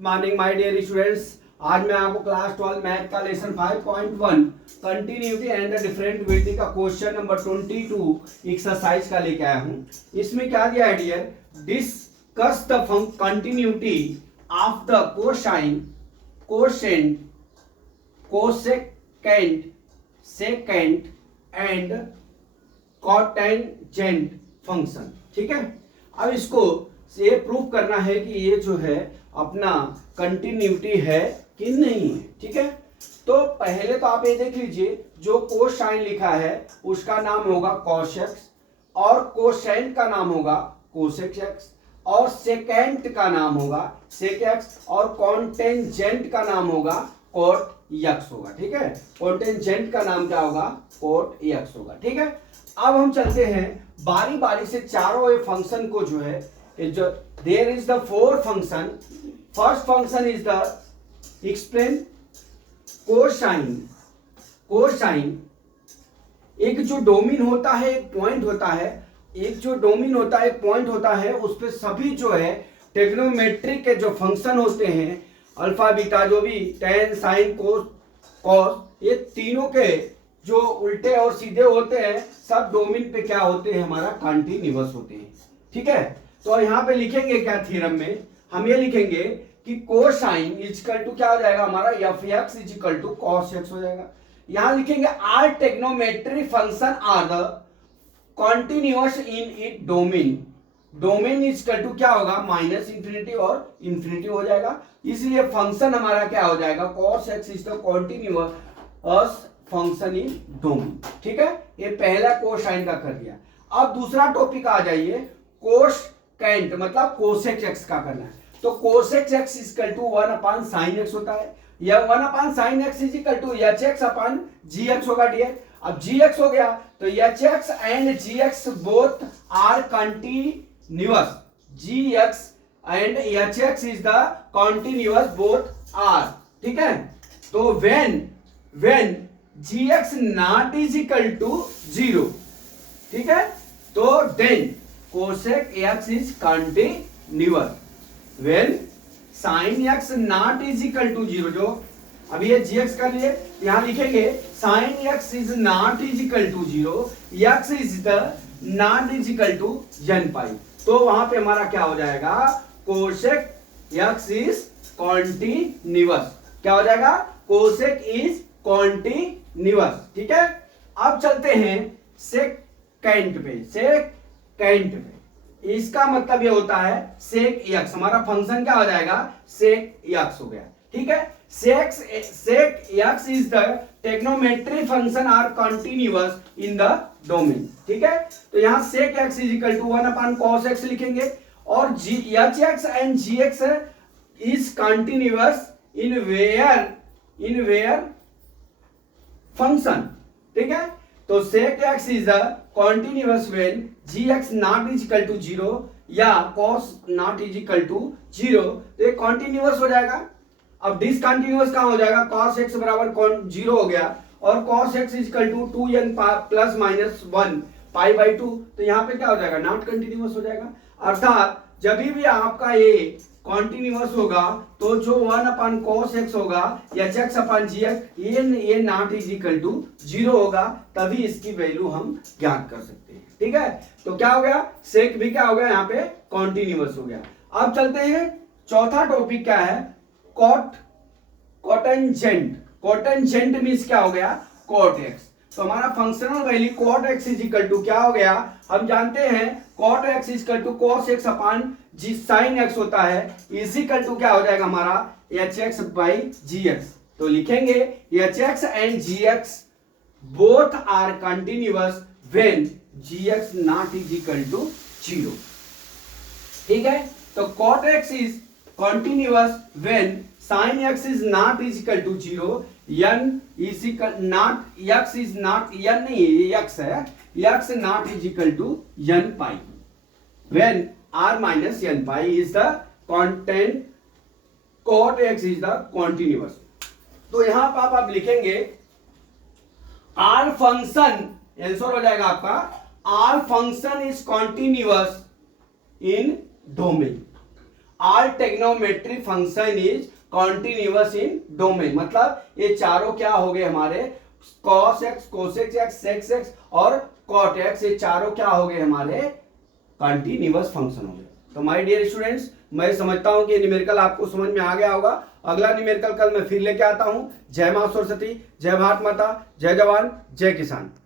Morning my dear students. आज मैं आपको क्लास 12 मैथ का लेसन 5.1 कंटिन्यूटी एंड द डिफरेंटिबिलिटी का क्वेश्चन नंबर 22 एक्सरसाइज का लेके आया हूं। इसमें क्या दिया है dear, discuss the continuity of the cosine cosecant cosecant secant and cotangent function. ठीक है, अब इसको ये प्रूव करना है कि ये जो है अपना कंटिन्यूटी है कि नहीं है। ठीक है, तो पहले तो आप ये देख लीजिए, जो कोसाइन लिखा है उसका नाम होगा कॉस एक्स और कोसेंट का नाम होगा कोसेक एक्स और सेकेंट का नाम होगा सेक एक्स और कॉन्टेंजेंट का नाम होगा कोट एक्स होगा। ठीक है, कॉन्टेंजेंट का नाम क्या होगा, कोट एक्स होगा। ठीक है, अब हम चलते हैं बारी बारी से चारों फंक्शन को जो है, जो there is the four function. First function is the explain cosine. Cosine एक जो डोमेन होता है, एक पॉइंट होता है, एक जो डोमेन होता है, एक पॉइंट होता है, उस पे सभी जो है ट्रिग्नोमेट्रिक के जो फंक्शन होते हैं, अल्फा बीटा जो भी टेन साइन कोस कॉस, ये तीनों के जो उल्टे और सीधे होते हैं सब डोमेन पे क्या होते हैं, हमारा कंटिन्यूअस होते हैं। ठीक है, तो यहां पे लिखेंगे क्या थ्योरम में, हम ये लिखेंगे कि कोसाइन इजकल टू क्या हो जाएगा हमारा, F X is equal to cos X हो जाएगा। यहां लिखेंगे are trigonometric function are the continuous in it domain. Domain is equal to क्या होगा, माइनस इंफिनिटी और इंफिनिटी हो जाएगा, इसलिए फंक्शन हमारा क्या हो जाएगा, cos x is the continuous function in domain. ठीक है, ये पहला कोसाइन का कर दिया। अब दूसरा टॉपिक आ जाइए, कोसेकेंट मतलब कोसेक एक्स का करना है। तो cosec x equal to 1 upon sine x होता है, या 1 upon sine x is equal to h x upon g x होगा डियर। अब जी एक्स हो गया तो h x and g x both are continuous. G x and h x is the continuous both are. ठीक है, तो when g x not is equal to 0, ठीक है, तो then cosec x is continuous. When sine x not is equal to 0, जो अभी ये जी x कर लिए, यहां लिखेंगे sine x is not is equal to 0, x is the not is equal to n pi, तो वहां पे हमारा क्या हो जाएगा, कोसेक एक्स इज कॉन्टिन्यूअस। क्या हो जाएगा, कोसेक इज कॉन्टिन्यूअस। ठीक है, अब चलते हैं सेकेंट पे। सेकेंट पे इसका मतलब ये होता है सेक एक्स, हमारा फंक्शन क्या हो जाएगा, सेक एक्स हो गया। ठीक है, sec x is the trigonometric function are continuous in the domain. ठीक है, तो यहां sec x is equal to 1 upon cos x लिखेंगे, और g h x and g x is continuous in where function. ठीक है, तो sec x is the continuous when gx not is equal to 0 या cos not is equal to 0, तो ये continuous हो जाएगा। अब discontinuous कहाँ हो जाएगा, cos x बराबर 0 हो गया और cos x is equal to 2n plus minus 1 pi by 2, तो यहाँ पे क्या हो जाएगा, नॉट कंटिन्यूअस हो जाएगा। अर्थात जब भी आपका ये कॉन्टिन्यूअस होगा तो जो 1 अपॉन cos x होगा H x upon g x, ये नॉट इज इक्वल टू 0 होगा, तभी इसकी वैल्यू हम ज्ञात कर सकते हैं। ठीक है, तो क्या हो गया, सेक भी क्या हो गया, यहाँ पे कॉन्टिन्यूअस हो गया। अब चलते हैं, चौथा टॉपिक क्या है, कॉटेंजेंट। कॉटेंजेंट मींस क्या हो गया, कॉट एक्स। तो हमारा functional value cot x is equal to क्या हो गया, हम जानते हैं cot x is equal to cos x upon g sine x होता है, इज इक्वल टू क्या हो जाएगा हमारा h x by g x. तो लिखेंगे h x and g x both are continuous when g x not is equal to 0। ठीक है, तो cot x is continuous when sin x is not is equal to 0, n is equal not, x is not, n नहीं है, ये x है, x not is equal to n pi when r minus n pi is the content, cot x is the continuous। तो यहां पर आप लिखेंगे r function, answer हो जाएगा आपका r function is continuous in domain. All trigonometry function is continuous in domain, मतलब ये चारों क्या हो गए हमारे, cos x, cosec x, sec x और cot x, ये चारों क्या हो गए हमारे कंटिन्यूअस फंक्शन हो गए। तो माय डियर स्टूडेंट्स, मैं समझता हूं कि न्यूमेरिकल आपको समझ में आ गया होगा। अगला न्यूमेरिकल कल मैं फिर लेके आता हूं। जय मां सरस्वती, जय भारत माता, जय जवान, जय किसान।